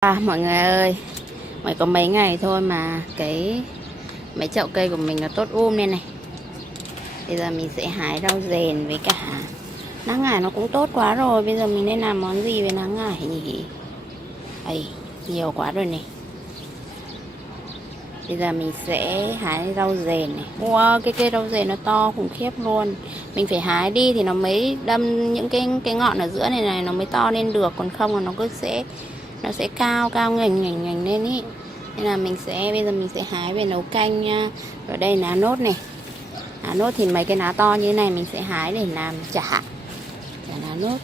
Mọi người ơi, mới có mấy ngày thôi mà mấy chậu cây của mình nó tốt nên này. Bây giờ mình sẽ hái rau dền với cả lá ngải nó cũng tốt quá rồi. Bây giờ mình nên làm món gì với lá ngải nhỉ? Ấy, nhiều quá rồi này. Bây giờ mình sẽ hái rau dền này. Wow, cái cây rau dền nó to khủng khiếp luôn. Mình phải hái đi thì nó mới đâm những cái ngọn ở giữa này nó mới to lên được, còn không là nó sẽ cao cao ngành lên ý. Nên là bây giờ mình sẽ hái về nấu canh nha. Ở đây lá nốt này. Lá nốt thì mấy cái lá to như thế này mình sẽ hái để làm chả lá nốt.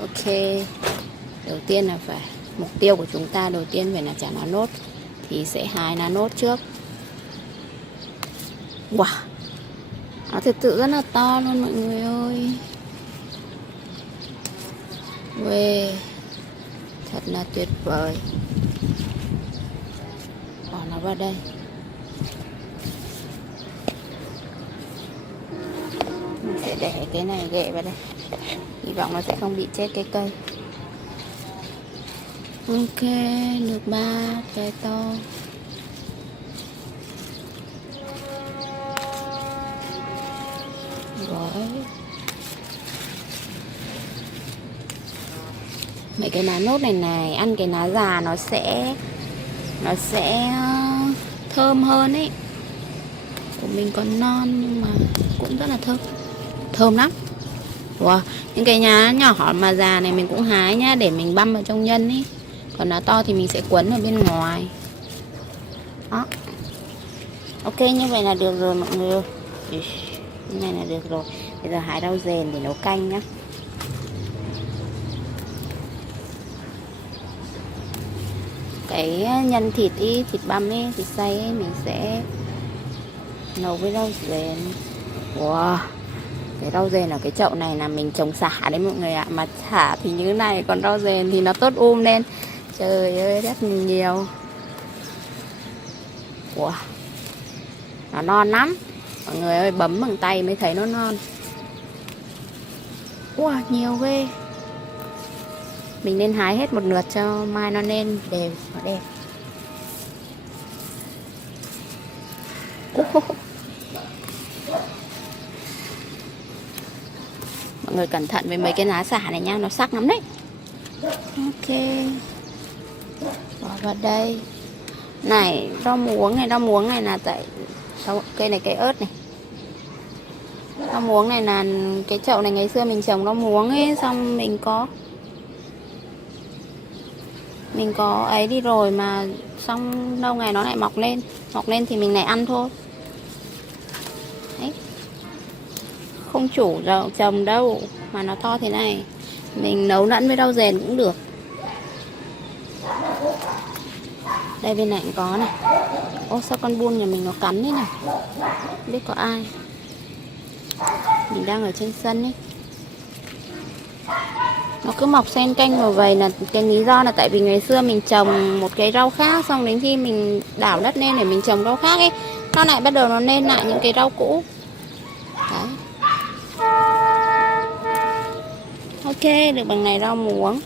Ok. Đầu tiên là mục tiêu của chúng ta đầu tiên phải là chả lá nốt, thì sẽ hái lá nốt trước. Wow, nó thực sự rất là to luôn mọi người ơi. Uê, thật là tuyệt vời. Bỏ nó vào đây. Mình sẽ để cái này ghệ vào đây. Hy vọng nó sẽ không bị chết cái cây. Ok, được 3 cái to. Rồi. Mấy cái lá nốt này ăn cái lá già nó sẽ thơm hơn ấy. Của mình còn non nhưng mà cũng rất là thơm. Thơm lắm. Wow, những cái lá nhỏ mà già này mình cũng hái nhá, để mình băm vào trong nhân ấy. Còn lá to thì mình sẽ quấn ở bên ngoài. Đó. Ok, như vậy là được rồi mọi người. Như này là được rồi. Bây giờ hái rau dền để nấu canh nhá. Cái nhân thịt băm thịt xay mình sẽ nấu với rau dền. Wow, cái rau dền ở cái chậu này là mình trồng xả đấy mọi người ạ. Mà xả thì như thế này, còn rau dền thì nó tốt lên. Trời ơi, rất nhiều. Wow, nó non lắm. Mọi người ơi, bấm bằng tay mới thấy nó non. Wow, nhiều ghê. Mình nên hái hết một lượt cho mai nó nên đều, nó đẹp. Mọi người cẩn thận với mấy cái lá xả này nha, nó sắc lắm đấy. Ok, bỏ vào đây. Này, rau muống này là cây này cây ớt này. Rau muống này là cái chậu này ngày xưa mình trồng rau muống ấy, xong mình có ấy đi rồi mà xong lâu ngày nó lại mọc lên thì mình lại ăn thôi. Đấy. Không chủ trồng đâu mà nó to thế này, mình nấu lẫn với rau dền cũng được. Đây bên này cũng có này. Ô, sao con bun nhà mình nó cắn đấy này, không biết có ai. Mình đang ở trên sân ấy, nó cứ mọc xen canh vào vậy. Là cái lý do là tại vì ngày xưa mình trồng một cái rau khác, xong đến khi mình đảo đất lên để mình trồng rau khác ấy, nó lại bắt đầu nó lên lại những cái rau cũ. Đấy. Ok, được bằng này rau muống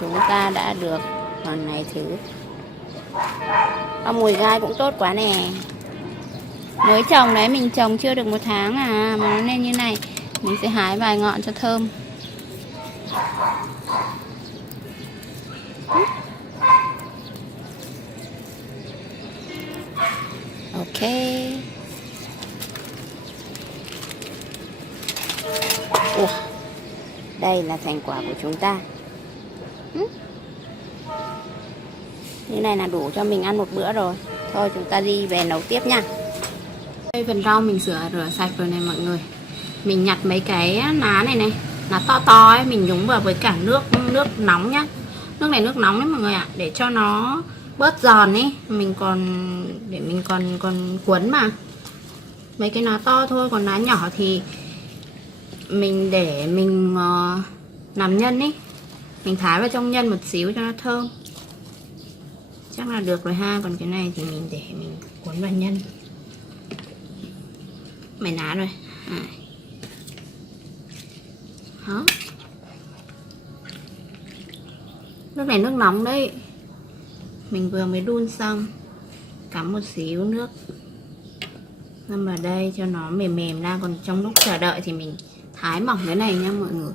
chúng ta đã được. Còn này thứ rau mùi gai cũng tốt quá nè. Mới trồng đấy, mình trồng chưa được 1 tháng à mà nó lên như này. Mình sẽ hái vài ngọn cho thơm. Ok. Ủa, đây là thành quả của chúng ta. Như này là đủ cho mình ăn một bữa rồi. Thôi chúng ta đi về nấu tiếp nha. Đây, phần rau mình rửa sạch rồi này mọi người. Mình nhặt mấy cái lá này, lá to to ấy, mình nhúng vào với cả nước nóng nhá. Nước này nước nóng đấy mọi người ạ, để cho nó bớt giòn ấy. Mình còn cuốn mà. Mấy cái lá to thôi, còn lá nhỏ thì mình để mình làm nhân ấy. Mình thái vào trong nhân một xíu cho nó thơm. Chắc là được rồi ha. Còn cái này thì mình để mình cuốn vào nhân. Mấy lá rồi. Đó. Nước này nước nóng đấy, mình vừa mới đun xong. Cắm một xíu nước ngâm vào đây cho nó mềm mềm ra. Còn trong lúc chờ đợi thì mình thái mỏng cái này nha mọi người.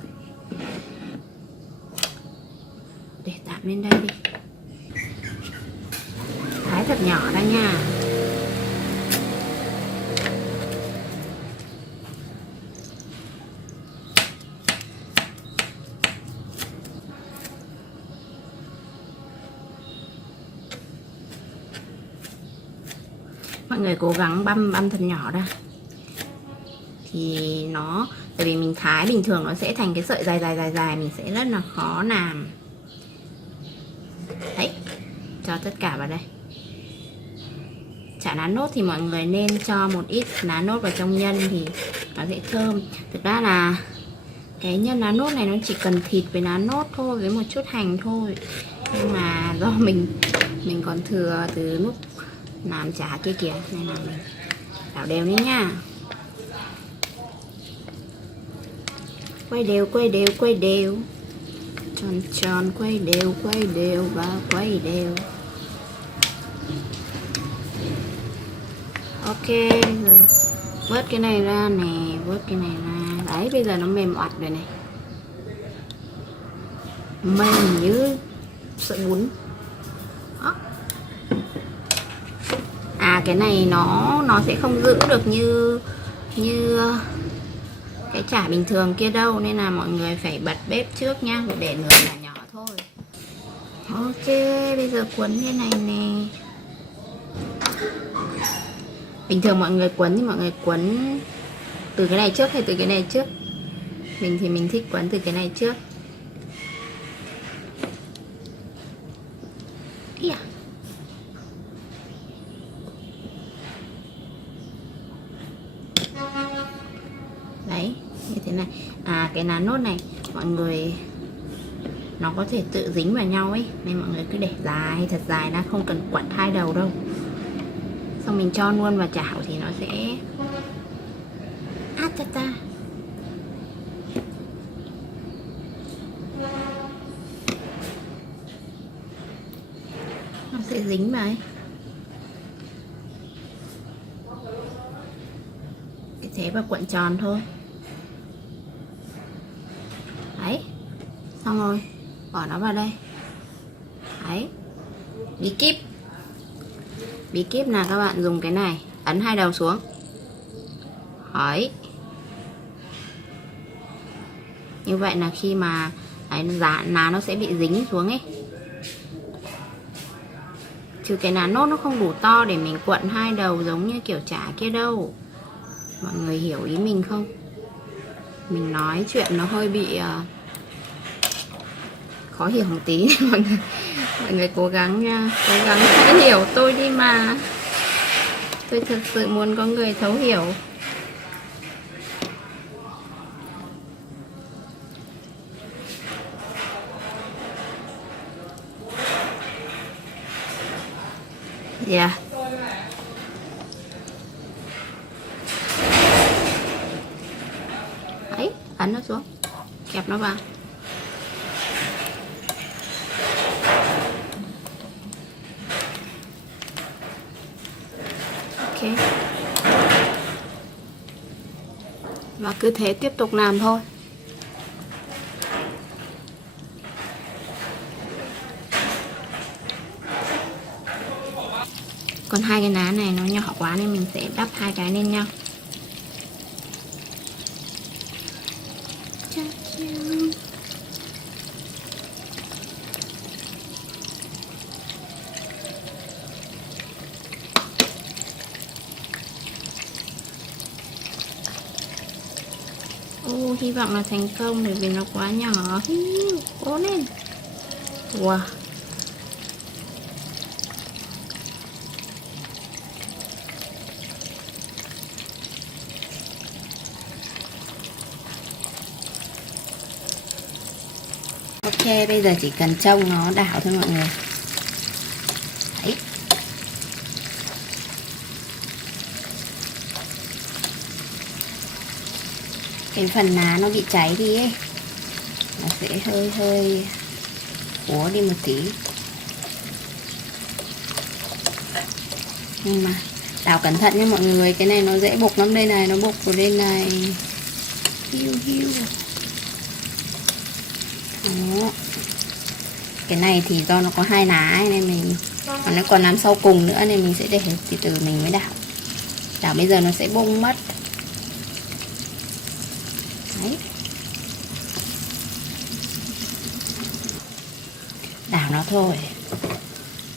Để tạm lên đây đi. Thái thật nhỏ ra nha. Mọi người cố gắng băm thật nhỏ ra. Thì nó, tại vì mình thái bình thường nó sẽ thành cái sợi dài, mình sẽ rất là khó làm. Đấy, cho tất cả vào đây. Chả lá nốt thì mọi người nên cho một ít lá nốt vào trong nhân thì nó sẽ thơm. Thực ra là cái nhân lá nốt này nó chỉ cần thịt với lá nốt thôi, với một chút hành thôi. Nhưng mà do mình còn thừa từ lúc làm chả kia kìa, nên là mình đảo đều lên nha. Quay đều, quay đều, quay đều. Tròn tròn, quay đều và quay đều. Ok, giờ vớt cái này ra nè, vớt cái này ra. Đấy, bây giờ nó mềm oặt rồi này. Mềm như sợi bún. Đó. À, cái này nó sẽ không giữ được như cái chả bình thường kia đâu, nên là mọi người phải bật bếp trước nhá, để lửa nhỏ nhỏ thôi. Ok, bây giờ cuốn cái này nè. Bình thường mọi người cuốn thì mọi người cuốn từ cái này trước hay từ cái này trước? Mình thì mình thích cuốn từ cái này trước. Yeah. Đấy, như thế này. À, cái lá nốt này mọi người nó có thể tự dính vào nhau ấy, nên mọi người cứ để dài, thật dài ra, không cần quặn hai đầu đâu. Xong mình cho luôn vào chảo thì nó sẽ ta. Nó sẽ dính vào ấy. Cái thế và cuộn tròn thôi. Đấy, xong rồi, bỏ nó vào đây. Đấy, bí kíp là các bạn dùng cái này, ấn hai đầu xuống. Đấy, như vậy là khi mà đấy, lá nó sẽ bị dính xuống ấy. Chứ cái lá nốt nó không đủ to để mình cuộn hai đầu giống như kiểu chả kia đâu. Mọi người hiểu ý mình không? Mình nói chuyện nó hơi bị khó hiểu một tí. Mọi người cố gắng nha, cố gắng hãy hiểu tôi đi mà. Tôi thực sự muốn có người thấu hiểu. Yeah. Đấy, ấn nó xuống, kẹp nó vào. Ok. Và cứ thế tiếp tục làm thôi. Còn hai cái lá này nó nhỏ quá nên mình sẽ đắp hai cái lên nhau. Ô, hy vọng là thành công bởi vì nó quá nhỏ. Cố lên. Wow. Ok, bây giờ chỉ cần trông nó đảo thôi mọi người. Đấy. Cái phần lá nó bị cháy đi ấy, nó sẽ hơi úa đi một tí. Nhưng mà đảo cẩn thận nha mọi người, cái này nó dễ bục lắm. Đây này, nó bục vào đây này. Hiu hiu. Đó. Cái này thì do nó có 2 lá ấy, nên mình, còn nó còn làm sau cùng nữa nên mình sẽ để từ từ mình mới đảo. Đảo bây giờ nó sẽ bung mất. Đấy. Đảo nó thôi.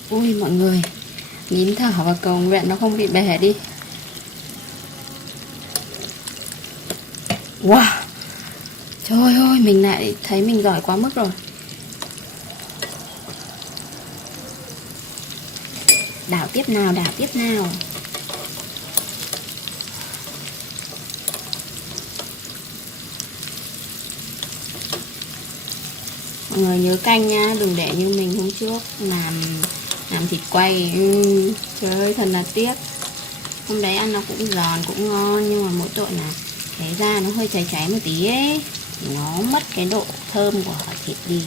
Ui mọi người, nín thở và cầu nguyện nó không bị bể đi. Wow, trời ơi, mình lại thấy mình giỏi quá mức rồi. Đảo tiếp nào, đảo tiếp nào. Mọi người nhớ canh nha, đừng để như mình hôm trước làm thịt quay. Trời ơi, thật là tiếc. Hôm đấy ăn nó cũng giòn, cũng ngon, nhưng mà mỗi tội là cái da nó hơi cháy cháy một tí ấy, thì nó mất cái độ thơm của thịt đi.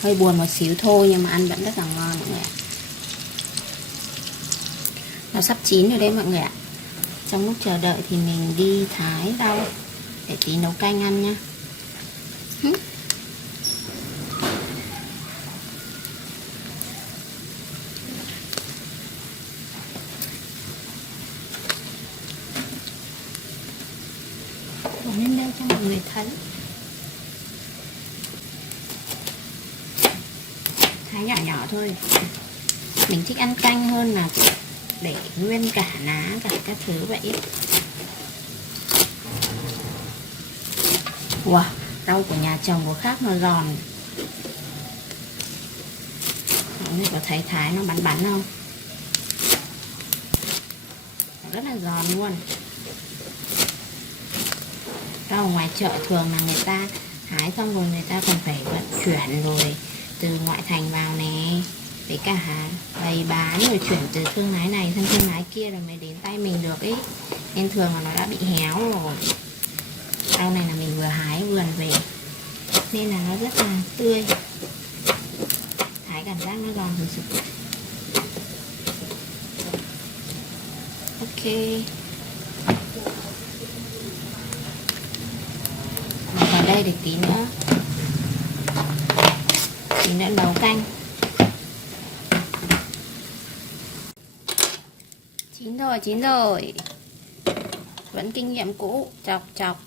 Hơi buồn một xíu thôi nhưng mà ăn vẫn rất là ngon mọi người ạ. Nó sắp chín rồi đấy mọi người ạ. Trong lúc chờ đợi thì mình đi thái rau để tí nấu canh ăn nha. Bỏ lên đây cho mọi người thấy. Thái nhỏ nhỏ thôi. Mình thích ăn canh hơn là để nguyên cả lá cả các thứ vậy. Wow, rau của nhà chồng có khác nó giòn. Mọi người có thấy thái nó bắn bắn không? Rất là giòn luôn. Rau ngoài chợ thường là người ta hái xong rồi người ta còn phải vận chuyển rồi từ ngoại thành vào nè, với cả bày bán rồi chuyển từ thương lái này sang thương lái kia rồi mới đến tay mình được ấy, nên thường là nó đã bị héo rồi. Rau này là mình vừa hái vườn về nên là nó rất là tươi, thái cảm giác nó giòn thực sự. Ok, vào đây để tí nữa nấu canh. Chín rồi. Vẫn kinh nghiệm cũ, chọc chọc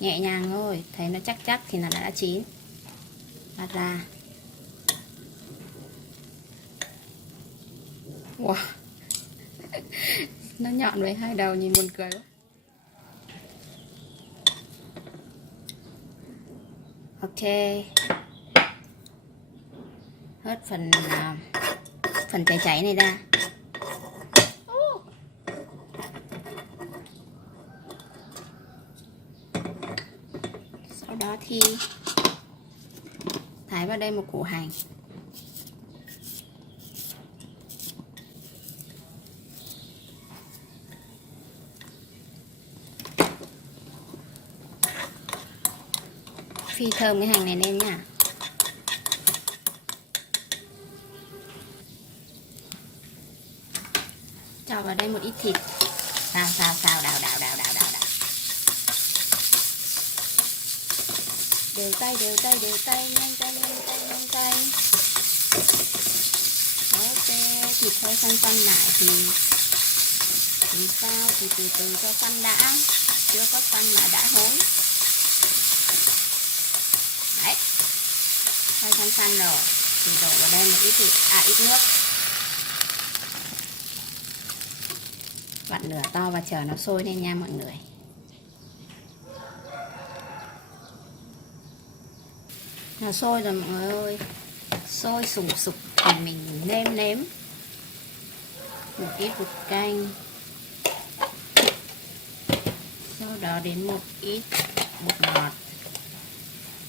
nhẹ nhàng thôi, thấy nó chắc chắc thì là đã chín. Bắt ra. Wow. Nó nhọn với hai đầu nhìn buồn cười quá. Ok, hớt phần cháy cháy này ra. Sau đó thì thái vào đây một củ hành. Phi thơm cái hành này lên nha. Cho vào đây một ít thịt. Xào đào. Đều tay, nhanh tay. Ok, thịt hơi săn lại thì sao thì từ từ cho săn đã, chưa có săn mà đã hối. Đấy, hơi săn rồi thì đổ vào đây một ít thịt, ít nước. Vặn lửa to và chờ nó sôi lên nha mọi người. Nó sôi rồi mọi người ơi, sôi sùng sục thì mình nêm một ít bột canh, sau đó đến một ít bột ngọt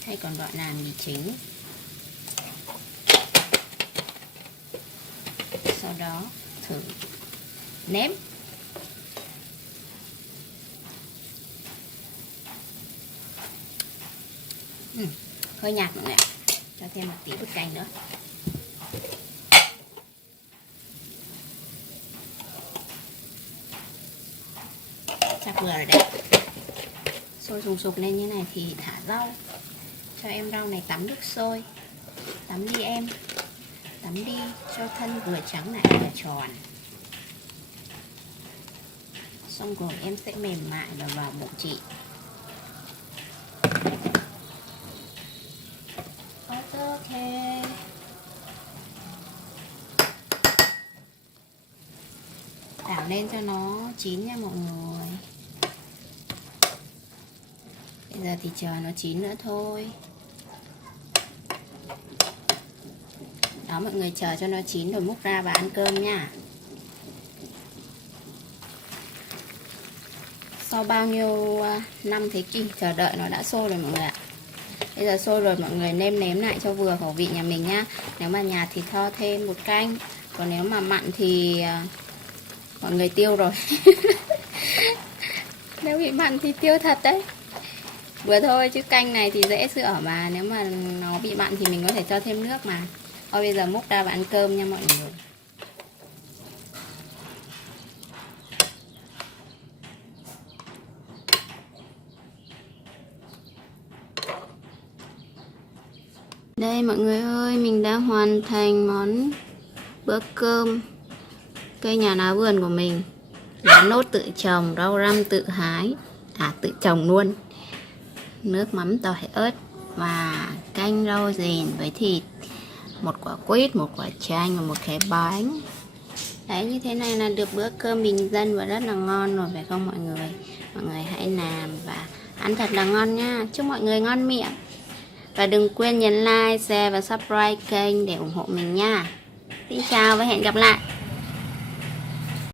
hay còn gọi là mì chính, sau đó thử nếm. Hơi nhạt mọi người ạ. Cho thêm một tí bột canh nữa. Chắc vừa rồi đấy. Sôi sùng sục lên như này thì thả rau. Cho em rau này tắm nước sôi. Tắm đi em. Tắm đi cho thân vừa trắng lại vừa tròn. Xong rồi em sẽ mềm mại và vào bụng chị. Ok. Đảo lên cho nó chín nha mọi người. Bây giờ thì chờ nó chín nữa thôi. Đó mọi người, chờ cho nó chín rồi múc ra và ăn cơm nha. Sau bao nhiêu năm thế kỷ chờ đợi nó đã sôi rồi mọi người ạ. Bây giờ sôi rồi mọi người nêm nếm lại cho vừa khẩu vị nhà mình nhá. Nếu mà nhạt thì cho thêm một canh. Còn nếu mà mặn thì mọi người tiêu rồi. Nếu bị mặn thì tiêu thật đấy. Vừa thôi chứ canh này thì dễ sửa mà. Nếu mà nó bị mặn thì mình có thể cho thêm nước mà. Thôi bây giờ múc ra và ăn cơm nha mọi người. Đây mọi người ơi, mình đã hoàn thành món bữa cơm cây nhà lá vườn của mình. Lá nốt tự trồng, rau răm tự hái, tự trồng luôn. Nước mắm tỏi ớt và canh rau dền với thịt, một quả quýt, một quả chanh và một cái bánh. Đấy, như thế này là được bữa cơm bình dân và rất là ngon rồi phải không mọi người? Mọi người hãy làm và ăn thật là ngon nha. Chúc mọi người ngon miệng. Và đừng quên nhấn like, share và subscribe kênh để ủng hộ mình nha. Xin chào và hẹn gặp lại.